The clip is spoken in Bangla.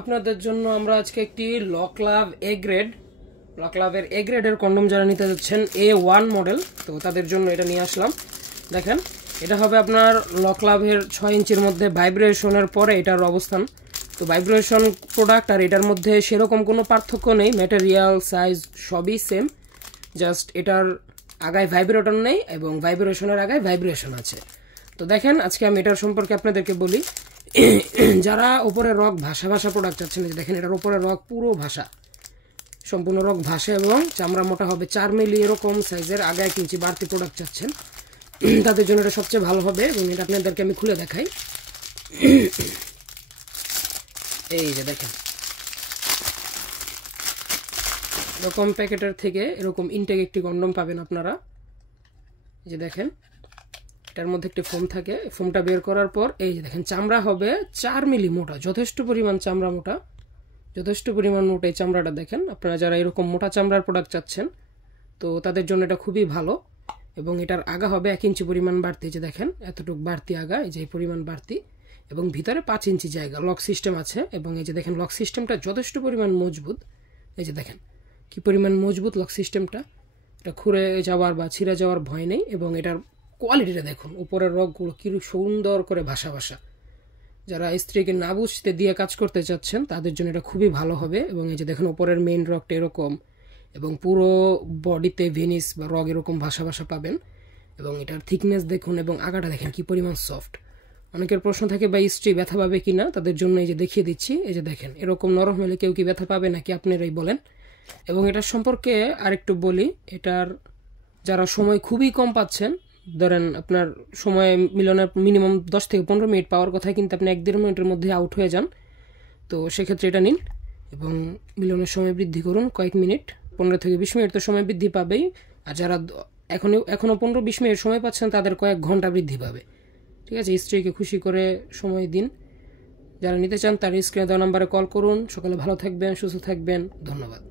আপনাদের জন্য আমরা আজকে একটি লকলাভ এ গ্রেডের কন্ডম যারা নিতে যাচ্ছেন A1 মডেল, তো তাদের জন্য এটা নিয়ে আসলাম। দেখেন, এটা হবে আপনার লকলাভের 6 ইঞ্চির মধ্যে ভাইব্রেশনের পরে এটার অবস্থান। তো ভাইব্রেশন প্রোডাক্ট আর এটার মধ্যে সেরকম কোনো পার্থক্য নেই, ম্যাটেরিয়াল সাইজ সবই সেম, জাস্ট এটার আগায় ভাইব্রেটর নেই এবং ভাইব্রেশনের আগায় ভাইব্রেশন আছে। তো দেখেন, আজকে আমি এটার সম্পর্কে আপনাদেরকে বলি। যারা উপরে রক ভাষা প্রোডাক্ট চাচ্ছেন, দেখেন এটার উপরে রক পুরো ভাষা, সম্পূর্ণ রক ভাষা এবং চামড়া মোটা হবে 4 মিলি এরকম সাইজের, আগে 1 ইঞ্চি বাড়তি প্রোডাক্ট চাচ্ছেন তাদের জন্য এটা সবচেয়ে ভালো হবে। এবং এটা আপনাদেরকে আমি খুলে দেখাই। এই যে দেখেন, এরকম প্যাকেটের থেকে এরকম ইনটেক একটি কন্ডম পাবেন আপনারা। এই যে দেখেন, এটার মধ্যে একটি ফোম থাকে, ফোমটা বের করার পর এই যে দেখেন চামড়া হবে 4 মিলি মোটা, যথেষ্ট পরিমাণ চামড়া মোটা, যথেষ্ট পরিমাণ মোটা এই চামড়াটা। দেখেন, আপনারা যারা এরকম মোটা চামড়ার প্রোডাক্ট চাচ্ছেন তো তাদের জন্য এটা খুবই ভালো। এবং এটার আগা হবে 1 ইঞ্চি পরিমাণ বাড়তি, যে দেখেন এতটুকু বাড়তি আগা, এই যে পরিমাণ বাড়তি, এবং ভিতরে 5 ইঞ্চি জায়গা লক সিস্টেম আছে। এবং এই যে দেখেন লক সিস্টেমটা যথেষ্ট পরিমাণ মজবুত, এই যে দেখেন কি পরিমাণ মজবুত লক সিস্টেমটা, এটা খুঁড়ে যাওয়ার বা ছিঁড়ে যাওয়ার ভয় নেই। এবং এটার কোয়ালিটিটা দেখুন, উপরের রকগুলো কি সুন্দর করে ভাষা। যারা স্ত্রীকে না বুঝতে দিয়ে কাজ করতে চাচ্ছেন তাদের জন্য এটা খুবই ভালো হবে। এবং এই যে দেখেন উপরের মেইন রকটা এরকম, এবং পুরো বডিতে ভেনিস বা রগ এরকম ভাষা পাবেন। এবং এটার থিকনেস দেখুন এবং আগাটা দেখেন কি পরিমাণ সফট। অনেকের প্রশ্ন থাকে বা স্ত্রী ব্যথা পাবে কিনা, তাদের জন্য এই যে দেখিয়ে দিচ্ছি। এই যে দেখেন এরকম নরম হলে কেউ কি ব্যথা পাবে নাকি আপনারাই বলেন। এবং এটার সম্পর্কে আরেকটু বলি, এটার যারা সময় খুবই কম পাচ্ছেন, ধরেন আপনার সময় মিলনের মিনিমাম 10 থেকে 15 মিনিট পাওয়ার কথা, কিন্তু আপনি 1-1.5 মিনিটের মধ্যে আউট হয়ে যান, তো সেক্ষেত্রে এটা নিন এবং মিলনের সময় বৃদ্ধি করুন কয়েক মিনিট, 15 থেকে 20 মিনিট তো সময় বৃদ্ধি পাবেই। আর যারা এখনো 15-20 মিনিট সময় পাচ্ছেন তাদের কয়েক ঘন্টা বৃদ্ধি পাবে। ঠিক আছে, স্ত্রীকে খুশি করে সময় দিন। যারা নিতে চান তার স্ক্রিনে দেওয়া নাম্বারে কল করুন। সকালে ভালো থাকবেন, সুস্থ থাকবেন, ধন্যবাদ।